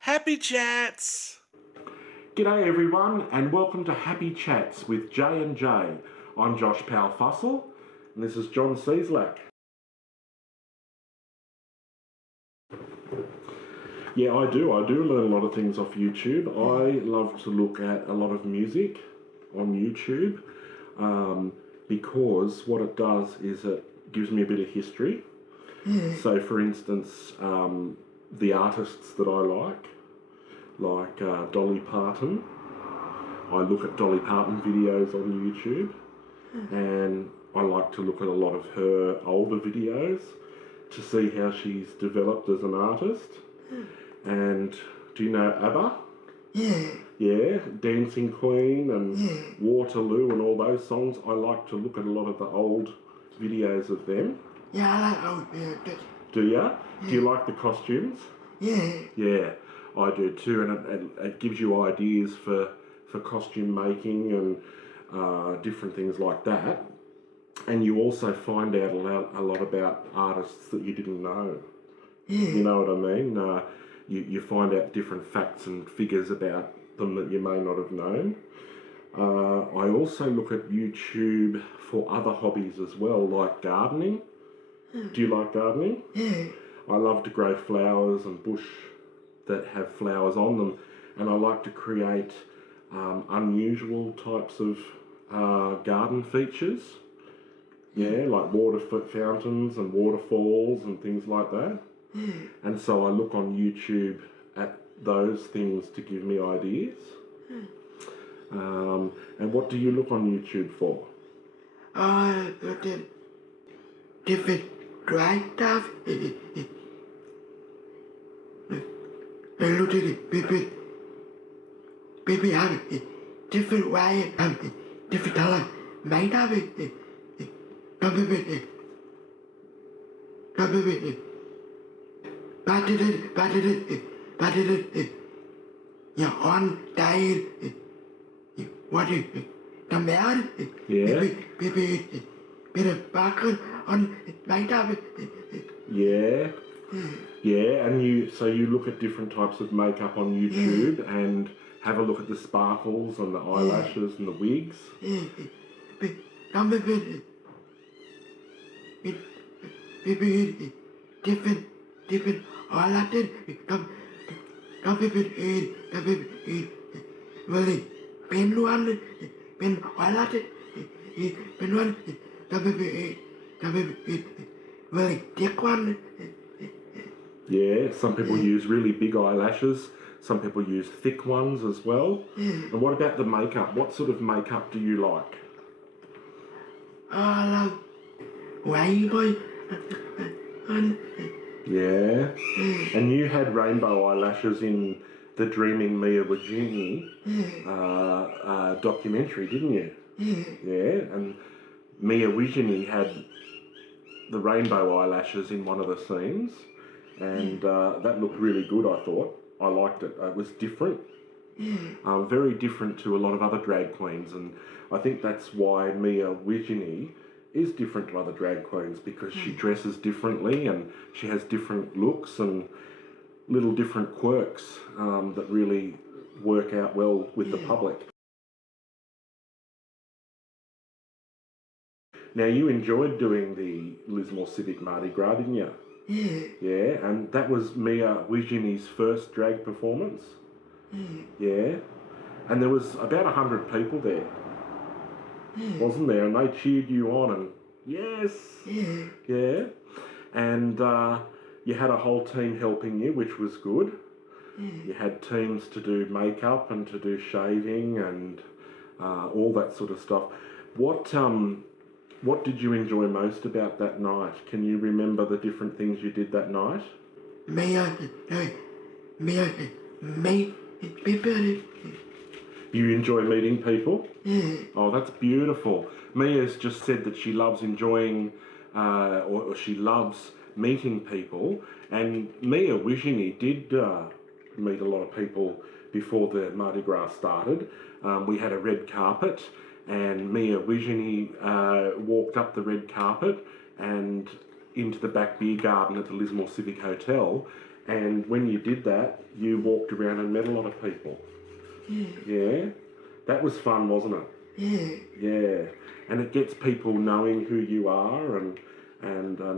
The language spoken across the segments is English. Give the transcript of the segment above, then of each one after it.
Happy chats! G'day everyone and welcome to Happy Chats with J&J. I'm Josh Powell-Fussell and this is John Cieslak. Yeah, I do learn a lot of things off YouTube. I love to look at a lot of music on YouTube because what it does is it gives me a bit of history. So for instance, the artists that I like Dolly Parton. I look at Dolly Parton videos on YouTube and I like to look at a lot of her older videos to see how she's developed as an artist. And do you know ABBA? Yeah, Dancing Queen and Waterloo and all those songs. I like to look at a lot of the old videos of them. Yeah, I like old videos. Do you? Do you like the costumes? Yeah, I do too, and it gives you ideas for costume making and different things like that. And you also find out a lot about artists that you didn't know. You know what I mean? You find out different facts and figures about them that you may not have known. I also look at YouTube for other hobbies as well, like gardening. Do you like gardening? I love to grow flowers and bush that have flowers on them, and I like to create unusual types of garden features. Yeah, like water fountains and waterfalls and things like that. And so I look on YouTube at those things to give me ideas. And what do you look on YouTube for? Look at different dry stuff. I look at it, baby, have different way, different color made of it. But you're on diet. What is the matter? Baby, bit of bucket on made of it. Yeah. Yeah, and you look at different types of makeup on YouTube and have a look at the sparkles and the eyelashes and the wigs. Different eyelashes. Really, pen one, pen eyelashes. Pen one, really thick one. Yeah, some people use really big eyelashes. Some people use thick ones as well. And what about the makeup? What sort of makeup do you like? I love rainbow. Yeah. And you had rainbow eyelashes in the Dreaming Mia Wajini documentary, didn't you? Yeah. And Mia Wajini had the rainbow eyelashes in one of the scenes. And that looked really good, I thought. I liked it. It was different. Very different to a lot of other drag queens. And I think that's why Mia Wajini is different to other drag queens, because she dresses differently and she has different looks and little different quirks that really work out well with the public. Now, you enjoyed doing the Lismore Civic Mardi Gras, didn't you? Yeah, and that was Mia Wajini's first drag performance. Yeah, and there was about 100 people there, wasn't there? And they cheered you on and yes, yeah, and you had a whole team helping you, which was good. You had teams to do makeup and to do shaving and all that sort of stuff. What did you enjoy most about that night? Can you remember the different things you did that night? You enjoy meeting people? Oh, that's beautiful. Mia's just said that she loves enjoying, or she loves meeting people. And Mia Wajini did meet a lot of people before the Mardi Gras started. We had a red carpet, and Mia Wajini walked up the red carpet and into the back beer garden at the Lismore Civic Hotel, And when you did that, you walked around and met a lot of people. Yeah? That was fun, wasn't it? Yeah. And it gets people knowing who you are and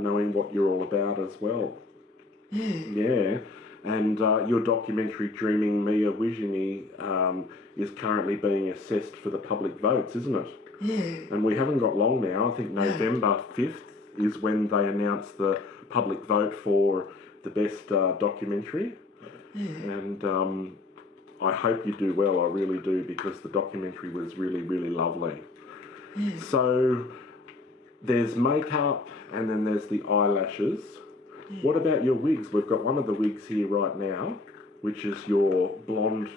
knowing what you're all about as well. Yeah. And your documentary, Dreaming Mia Wizhini, is currently being assessed for the public votes, isn't it? And we haven't got long now. I think November 5th is when they announce the public vote for the best documentary. And I hope you do well, I really do, because the documentary was really, really lovely. So there's makeup and then there's the eyelashes. What about your wigs? We've got one of the wigs here right now, which is your long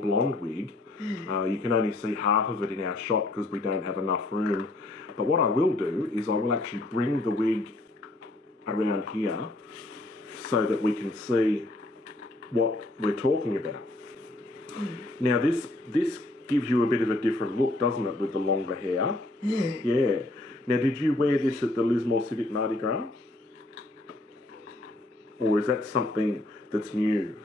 blonde wig. You can only see half of it in our shot because we don't have enough room. But what I will do is I will actually bring the wig around here so that we can see what we're talking about. Now this gives you a bit of a different look, doesn't it, with the longer hair? Yeah. Now, did you wear this at the Lismore Civic Mardi Gras? Or is that something that's new?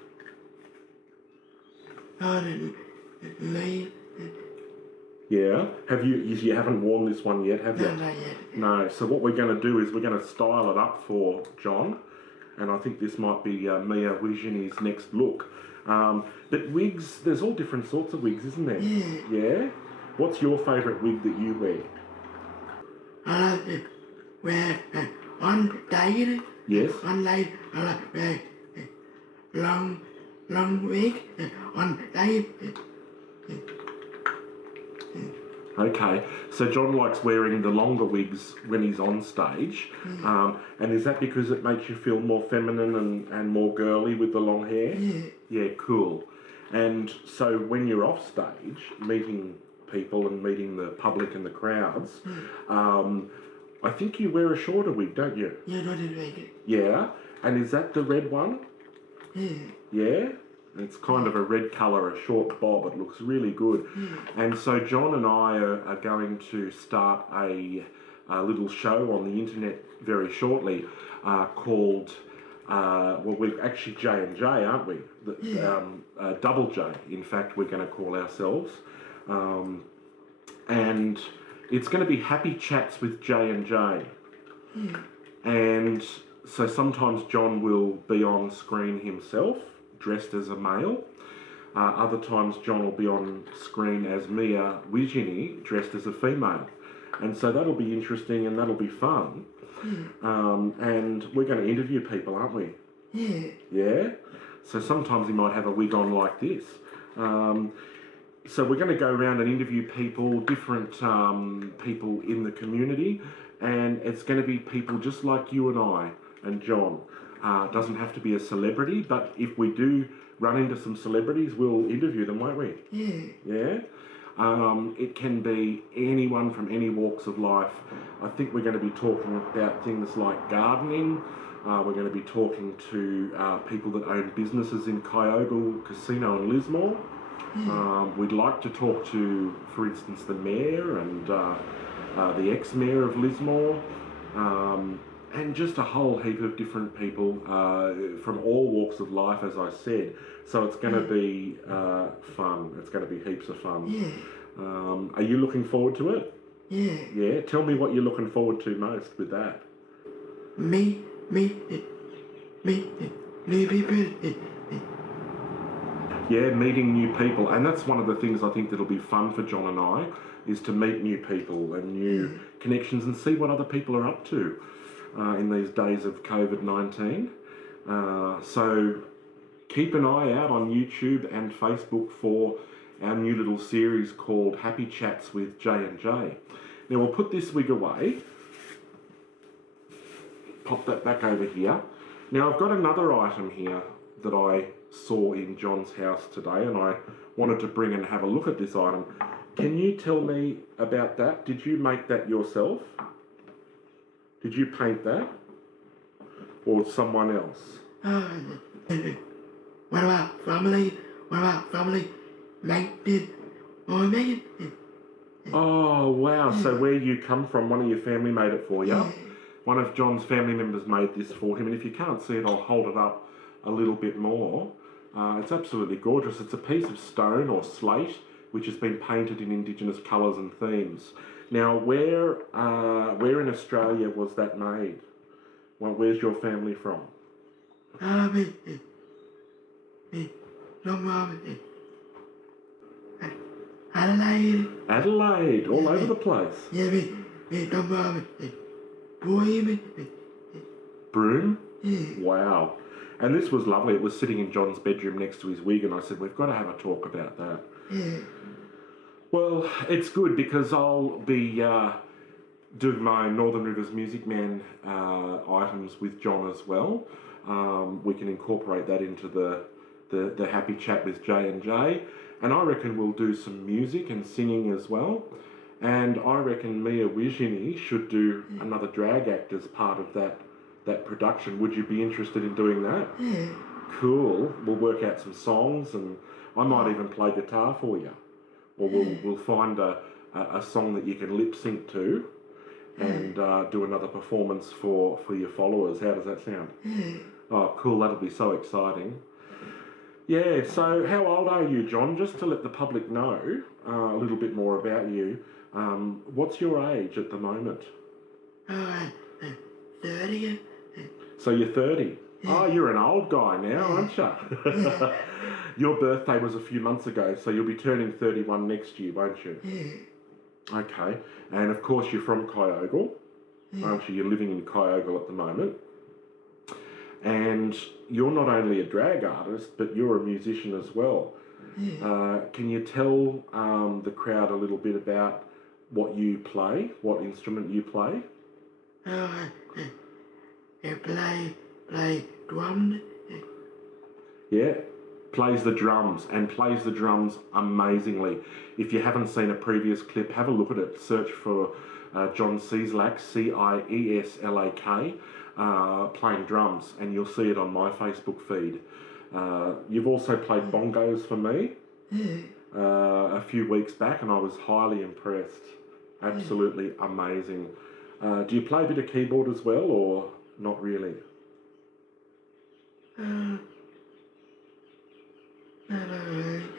Yeah. Have you haven't worn this one yet, have you? No, not yet. No. So what we're going to do is we're going to style it up for John, and I think this might be Mia Wizhini's next look. But wigs, there's all different sorts of wigs, isn't there? Yeah. What's your favourite wig that you wear? I like to wear one day. Yes. One day I like wear long wig. One day. Okay, so John likes wearing the longer wigs when he's on stage, and is that because it makes you feel more feminine and more girly with the long hair? Yeah, cool. And so when you're off stage, meeting people and meeting the public and the crowds, I think you wear a shorter wig, don't you? Yeah, not in Vegas. Yeah, and is that the red one? Yeah? It's kind of a red colour, a short bob. It looks really good. And so John and I are going to start a little show on the internet very shortly called, we're actually J&J, aren't we? Double J, in fact, we're going to call ourselves. And it's going to be Happy Chats with J&J. And so sometimes John will be on screen himself, dressed as a male. Other times John will be on screen as Mia Wizhini, dressed as a female. And so that'll be interesting and that'll be fun. And we're going to interview people, aren't we? Yeah? So sometimes he might have a wig on like this. So we're going to go around and interview people, different people in the community, and it's going to be people just like you and I and John. Doesn't have to be a celebrity, but if we do run into some celebrities, we'll interview them, won't we? Yeah? It can be anyone from any walks of life. I think we're going to be talking about things like gardening. We're going to be talking to people that own businesses in Kyogle Casino and Lismore. We'd like to talk to, for instance, the mayor and the ex-mayor of Lismore. And just a whole heap of different people from all walks of life, as I said. So it's going to be fun. It's going to be heaps of fun. Are you looking forward to it? Yeah? Tell me what you're looking forward to most with that. Me, new people. Yeah, meeting new people. And that's one of the things I think that'll be fun for John and I, is to meet new people and new connections and see what other people are up to. In these days of COVID-19. So keep an eye out on YouTube and Facebook for our new little series called Happy Chats with J&J. Now we'll put this wig away. Pop that back over here. Now I've got another item here that I saw in John's house today and I wanted to bring and have a look at this item. Can you tell me about that? Did you make that yourself? Did you paint that? Or someone else? What about family? Make it or make it? Oh, wow. So where you come from, one of your family made it for you. One of John's family members made this for him. And if you can't see it, I'll hold it up a little bit more. It's absolutely gorgeous. It's a piece of stone or slate which has been painted in Indigenous colours and themes. Now, where in Australia was that made? Well, where's your family from? Adelaide. Adelaide, all over the place. Yeah, Broome? Yeah. Wow. And this was lovely. It was sitting in John's bedroom next to his wig, and I said, we've got to have a talk about that. Yeah. Well, it's good because I'll be doing my Northern Rivers Music Man items with John as well. We can incorporate that into the happy chat with J&J. And I reckon we'll do some music and singing as well. And I reckon Mia Wijini should do another drag act as part of that production. Would you be interested in doing that? Yeah. Cool. We'll work out some songs, and I might even play guitar for you. Or we'll find a song that you can lip sync to and do another performance for your followers. How does that sound? Yeah. Oh, cool. That'll be so exciting. Yeah, so how old are you, John? Just to let the public know a little bit more about you. What's your age at the moment? 30. So you're 30. Oh, you're an old guy now, aren't you? Your birthday was a few months ago, so you'll be turning 31 next year, won't you? Yeah. Okay. And of course you're from Kyogle, aren't you? You're living in Kyogle at the moment. And you're not only a drag artist, but you're a musician as well. Can you tell the crowd a little bit about what you play, what instrument you play? I play drums. Yeah, plays the drums and plays the drums amazingly. If you haven't seen a previous clip, have a look at it. Search for John Cieslak, Cieslak, playing drums, and you'll see it on my Facebook feed. You've also played bongos for me a few weeks back, and I was highly impressed. Absolutely amazing. Do you play a bit of keyboard as well, or not really?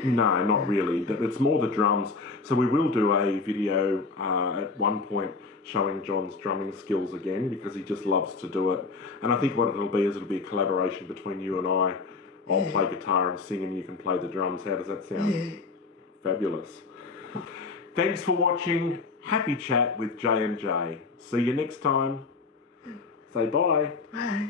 No, not really. It's more the drums. So we will do a video at one point showing John's drumming skills again, because he just loves to do it. And I think what it'll be is it'll be a collaboration between you and I. I'll play guitar and sing, and you can play the drums. How does that sound? Fabulous. Thanks for watching Happy Chat with J&J. See you next time. Say bye. Bye.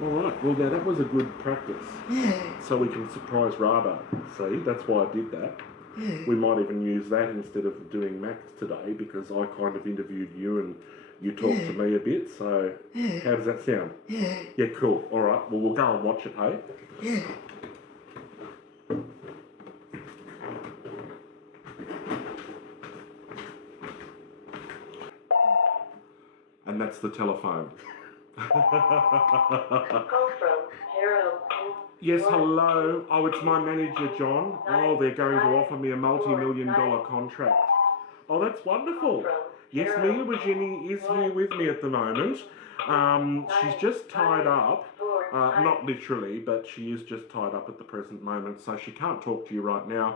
All right, well now that was a good practice. Yeah. So we can surprise Rada. See, that's why I did that. Yeah. We might even use that instead of doing Max today, because I kind of interviewed you and you talked to me a bit. So how does that sound? Yeah. Yeah, cool. All right, well we'll go and watch it, hey? Yeah. And that's the telephone. Call from Harold. Yes, hello. Oh, it's my manager, John. Oh, they're going to offer me a multi-million-dollar contract. Oh, that's wonderful. Yes, Mia Wijini is here with me at the moment. She's just tied up. Not literally, but she is just tied up at the present moment, so she can't talk to you right now.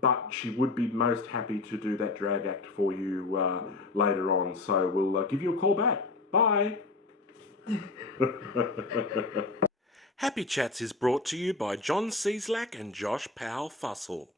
But she would be most happy to do that drag act for you later on. So we'll give you a call back. Bye. Happy Chats is brought to you by John Cieslak and Josh Powell Fussell.